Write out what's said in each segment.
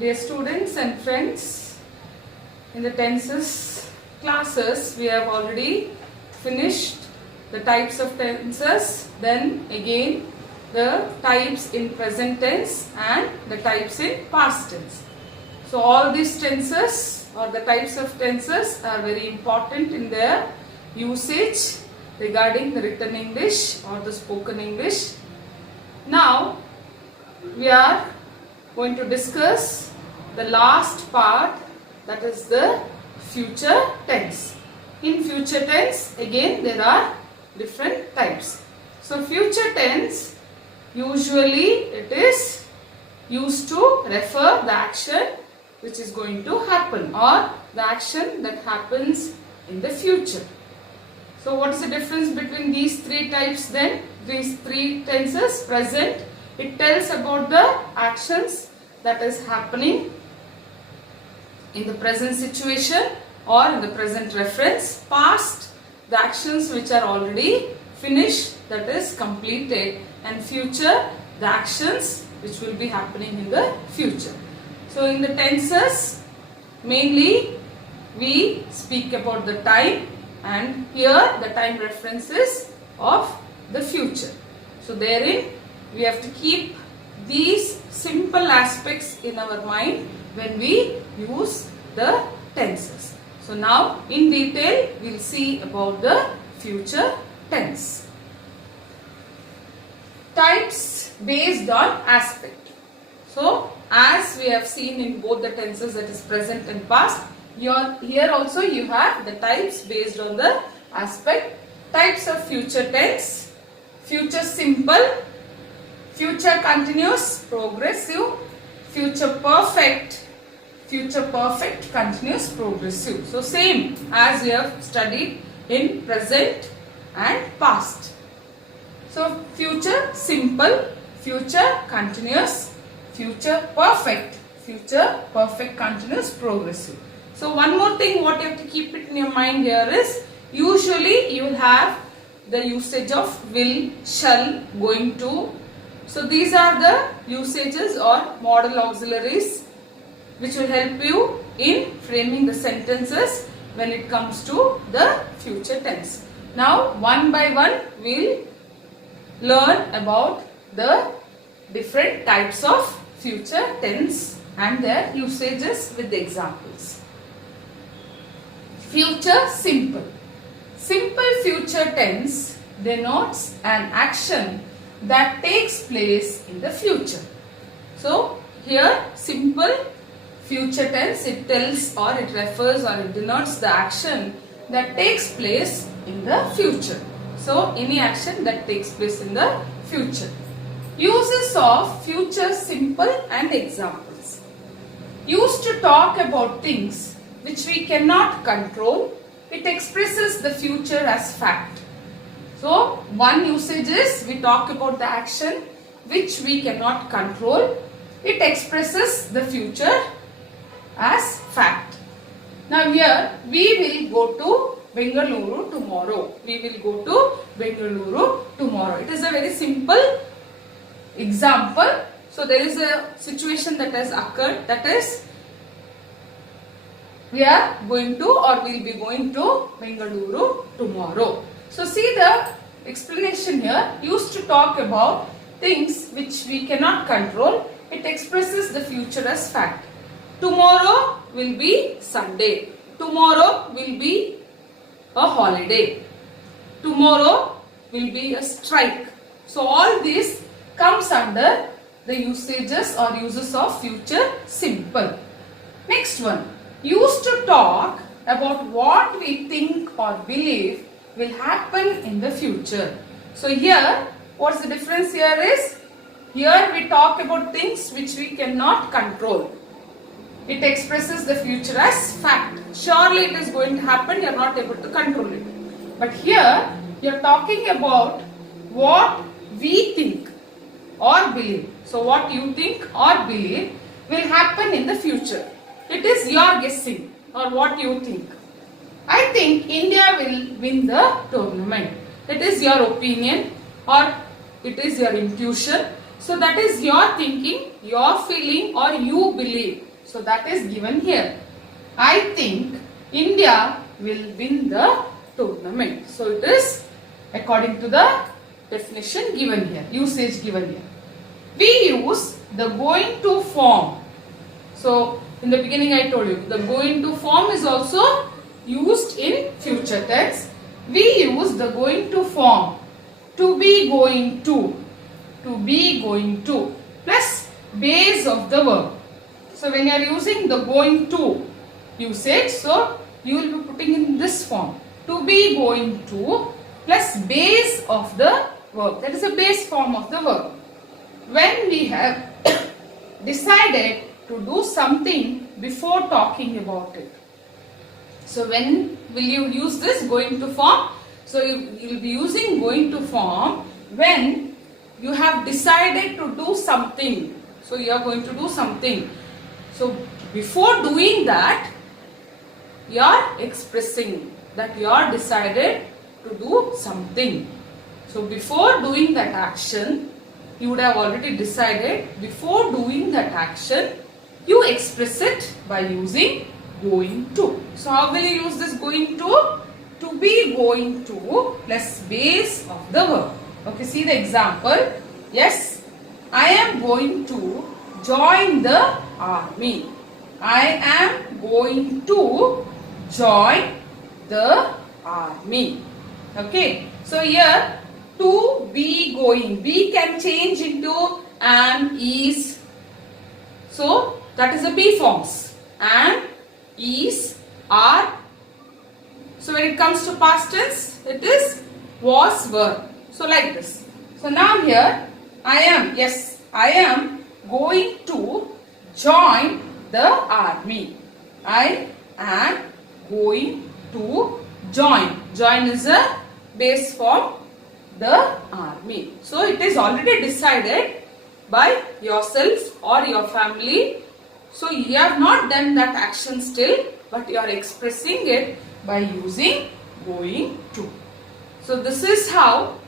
Dear students and friends, in the tenses classes we have already finished the types of tenses, then again the types in present tense and the types in past tense. So all these tenses or the types of tenses are very important in their usage regarding the written English or the spoken English. Now we are going to discuss the last part, that is the future tense. In future tense again there are different types. So future tense, usually it is used to refer the action which is going to happen or the action that happens in the future. So what is the difference between these three types then? These three tenses. Present, it tells about the actions that is happening in the present situation or in the present reference. Past, the actions which are already finished, that is completed. And future, the actions which will be happening in the future. So in the tenses, mainly we speak about the time, and here the time references of the future. So therein we have to keep these simple aspects in our mind when we use the tenses. So now in detail we will see about the future tense. Types based on aspect. So as we have seen in both the tenses, that is present and past, here also you have the types based on the aspect. Types of future tense: future simple, future continuous progressive, future perfect, continuous progressive. So same as we have studied in present and past. So future simple, future continuous, future perfect, continuous progressive. So one more thing what you have to keep it in your mind here is, usually you will have the usage of will, shall, going to. So these are the usages or modal auxiliaries which will help you in framing the sentences when it comes to the future tense. Now one by one we will learn about the different types of future tense and their usages with the examples. Future simple. Simple future tense denotes an action that takes place in the future. So here simple future tense, it tells or it refers or it denotes the action that takes place in the future. So any action that takes place in the future. Uses of future simple and examples. Used to talk about things which we cannot control, it expresses the future as fact. So one usage is, we talk about the action which we cannot control, it expresses the future as fact. Now here we will go to Bengaluru tomorrow. It is a very simple example. So there is a situation that has occurred, that is we are going to or we will be going to Bengaluru tomorrow. So see the explanation here. Used to talk about things which we cannot control, it expresses the future as fact. Tomorrow will be Sunday. Tomorrow will be a holiday. Tomorrow will be a strike. So all this comes under the usages or uses of future simple. Next one. Used to talk about what we think or believe will happen in the future. So here, what's the difference here is, here we talk about things which we cannot control. It expresses the future as fact. Surely it is going to happen, you are not able to control it. But here, you are talking about what we think or believe. So what you think or believe will happen in the future. It is your guessing or what you think. I think India will win the tournament. It is your opinion or it is your intuition. So that is your thinking, your feeling or you believe. So that is given here. I think India will win the tournament. So it is according to the definition given here, usage given here. We use the going to form. So in the beginning I told you, the going to form is also used in future tense. We use the going to form, to be going to be going to, plus base of the verb. So when you are using the going to usage, so you will be putting in this form, to be going to plus base of the verb. That is the base form of the verb. When we have decided to do something before talking about it. So when will you use this going to form? So you will be using going to form when you have decided to do something. So you are going to do something. So before doing that, you are expressing that you are decided to do something. So before doing that action, you would have already decided. Before doing that action, you express it by using going to. So how will you use this going to? To be going to plus base of the verb. Okay, see the example. Yes, I am going to join the army. I am going to join the army. Okay, so here to be going, be can change into am, is. So that is the be forms. Am, is, are. So when it comes to past tense, it is was, were. So like this. So now here I am, yes, I am going to join the army. I am going to join. Join is a base form, the army. So it is already decided by yourself or your family. So you have not done that action still, but you are expressing it by using going to. So this is how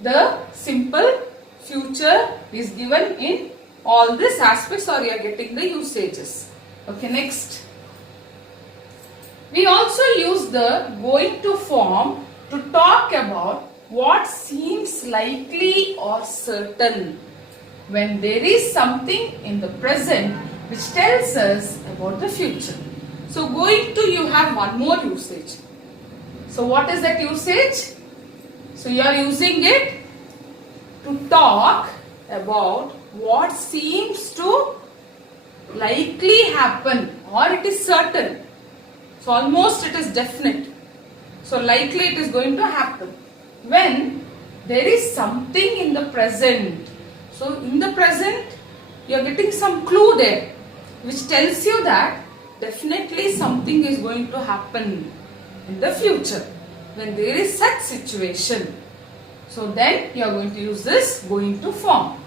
the simple future is given in all these aspects, or you are getting the usages. Okay, next. We also use the going to form to talk about what seems likely or certain when there is something in the present which tells us about the future. So going to, you have one more usage. So what is that usage? So you are using it to talk about what seems to likely happen, or it is certain. So almost it is definite. So likely it is going to happen when there is something in the present. So in the present you are getting some clue there which tells you that definitely something is going to happen in the future when there is such situation. So then you are going to use this going to form.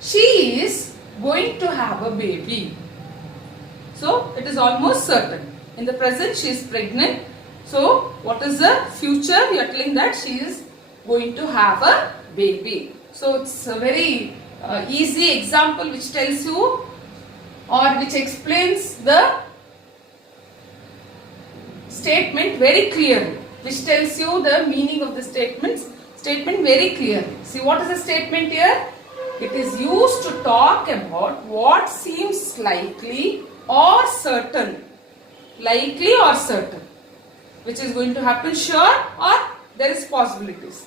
She is going to have a baby. So it is almost certain. In the present she is pregnant. So what is the future? You are telling that she is going to have a baby. So it's a very easy example which tells you or which explains the statement very clearly, which tells you the meaning of the statement very clearly. See, what is the statement here? It is used to talk about what seems likely or certain. Likely or certain. Which is going to happen sure, or there is possibilities.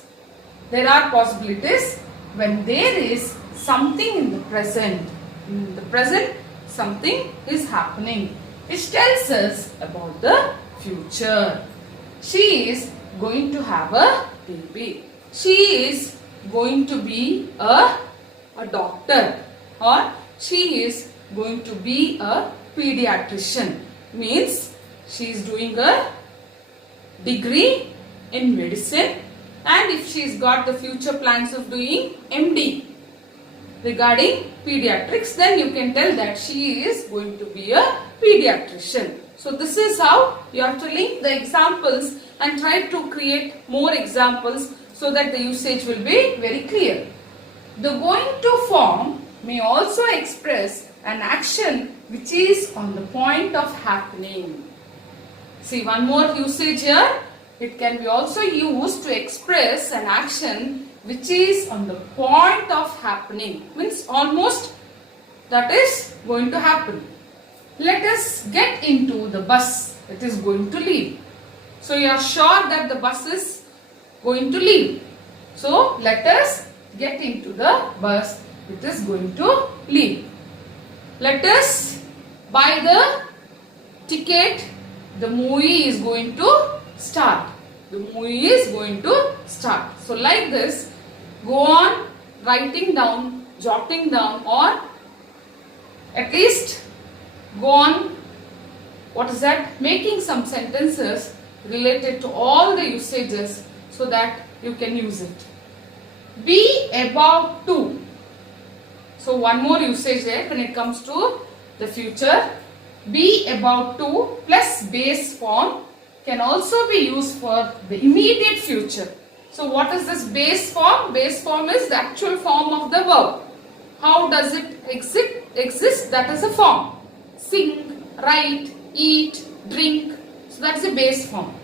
There are possibilities when there is something in the present. In the present, something is happening which tells us about the future. She is going to have a baby. She is going to be a doctor, or she is going to be a pediatrician. Means she is doing a degree in medicine, and if she's got the future plans of doing MD regarding pediatrics, then you can tell that she is going to be a pediatrician. So this is how you have to link the examples and try to create more examples so that the usage will be very clear. The going to form may also express an action which is on the point of happening. See, one more usage here. It can be also used to express an action which is on the point of happening. Means almost that is going to happen. Let us get into the bus. It is going to leave. So you are sure that the bus is going to leave. So let us get into the bus. It is going to leave. Let us buy the ticket. The movie is going to start. The movie is going to start. So like this, go on writing down, jotting down, or at least go on, making some sentences related to all the usages so that you can use it. Be about to. So one more usage there when it comes to the future. Be about to plus base form can also be used for the immediate future. So what is this base form? Base form is the actual form of the verb. How does it exist? That is a form. Sing, write, eat, drink. So that's the base form.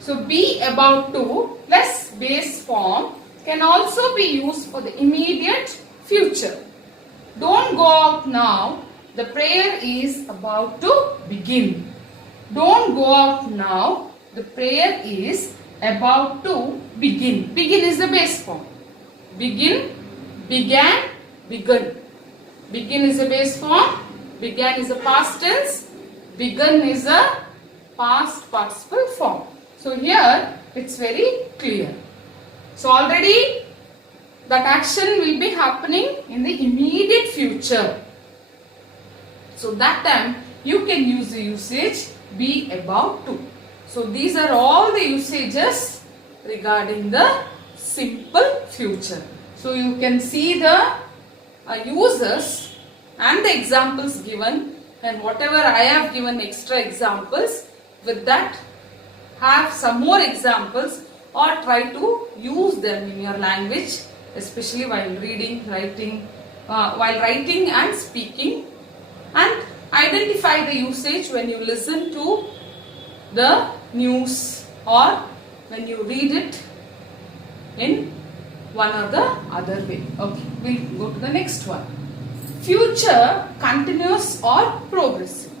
So be about to plus base form can also be used for the immediate future. Don't go out now. The prayer is about to begin. Don't go out now. The prayer is about to begin. Begin is the base form. Begin, began, begun. Begin is a base form. Began is a past tense. Begun is a past participle form. So here it's very clear. So already that action will be happening in the immediate future. So that time you can use the usage be about to. So these are all the usages regarding the simple future. So you can see the uses and the examples given, and whatever I have given extra examples, with that have some more examples or try to use them in your language, especially while reading, writing and speaking, and identify the usage when you listen to the news or when you read it in one or the other way. Okay, we'll go to the next one. Future continuous or progressive.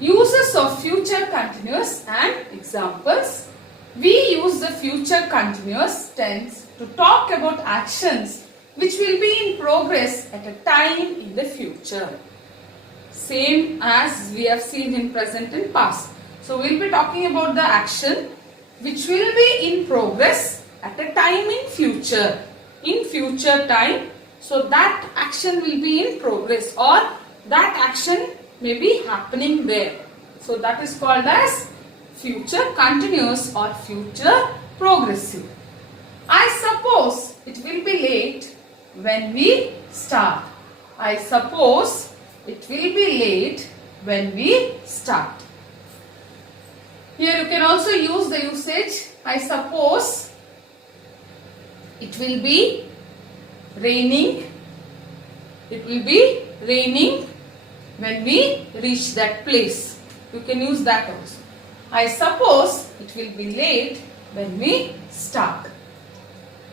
Uses of future continuous and examples. We use the future continuous tense to talk about actions which will be in progress at a time in the future. Same as we have seen in present and past. So we'll be talking about the action which will be in progress at a time in future. In future time. So that action will be in progress or that action may be happening there. So that is called as future continuous or future progressive. I suppose it will be late when we start. I suppose it will be late when we start. Here you can also use the usage I suppose it will be raining. It will be raining when we reach that place. You can use that also. I suppose it will be late when we start.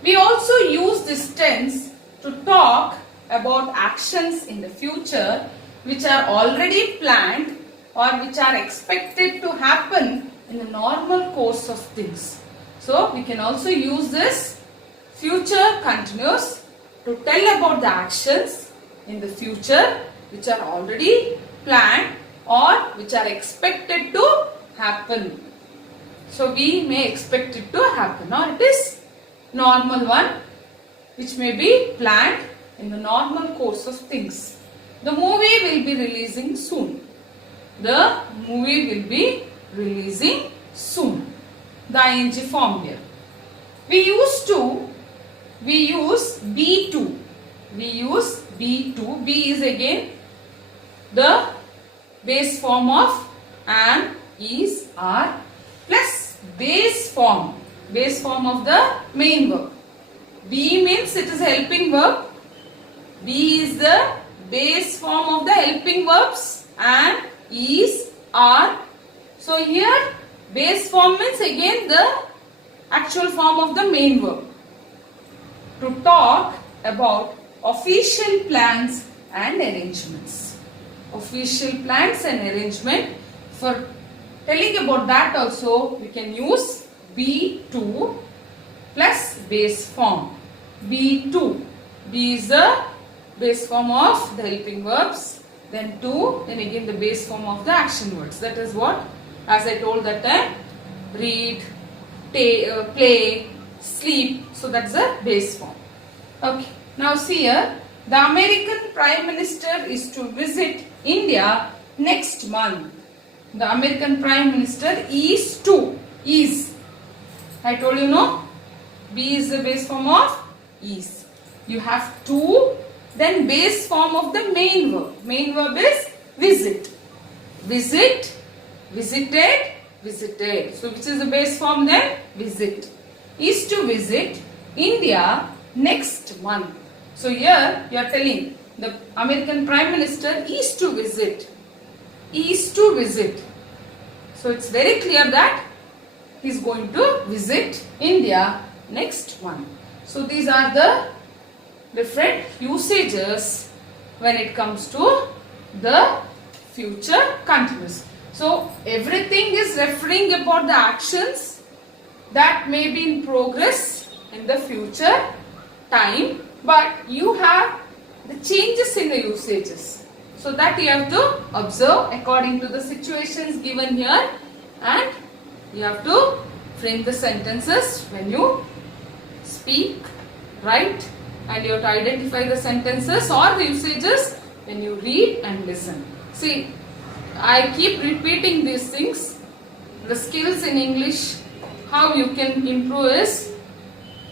We also use this tense to talk about actions in the future which are already planned or which are expected to happen in the normal course of things. So we can also use this future continuous to tell about the actions in the future which are already planned or which are expected to happen. So we may expect it to happen, or it is normal one which may be planned in the normal course of things. The movie will be releasing soon. The movie will be releasing soon. The ing form here. We use be to. We use be to. Be is again the base form of am, is, are plus base form of the main verb. Be means it is a helping verb. Be is the base form of the helping verbs and is, are. So here base form means again the actual form of the main verb. To talk about official plans and arrangements. Official plans and arrangement. For telling about that also we can use be2 plus base form. be2. Be is the base form of the helping verbs. Then to, then again the base form of the action words. That is what, as I told that time, read, play, sleep. So that's the base form. Okay. Now see here, the American Prime Minister is to visit India next month. The American Prime Minister is to. Is. I told you no? Be is the base form of is. You have to, then base form of the main verb. Main verb is visit. Visit, visited, visited. So which is the base form then? Visit. Is to visit India next month. So here you are telling the American Prime Minister is to visit. Is to visit. So it's very clear that he is going to visit India next month. So these are the different usages when it comes to the future continuous. So everything is referring about the actions that may be in progress in the future time, but you have the changes in the usages. So that you have to observe according to the situations given here, and you have to frame the sentences when you speak, write, and you have to identify the sentences or the usages when you read and listen. See, I keep repeating these things. The skills in English, how you can improve is,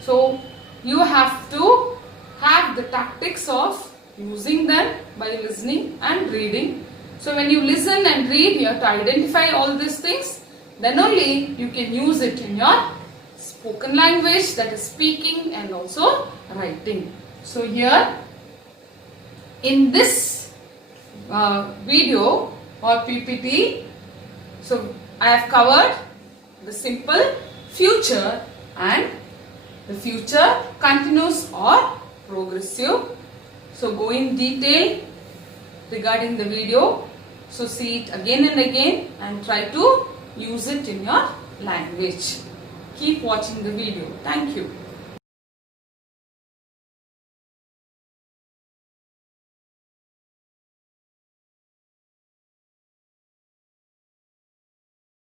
so you have to have the tactics of using them by listening and reading. So when you listen and read, you have to identify all these things. Then only you can use it in your spoken language, that is speaking and also writing. So here in this video or PPT, so I have covered the simple future and the future continuous or progressive. So go in detail regarding the video. So see it again and again and try to use it in your language. Keep watching the video. Thank you.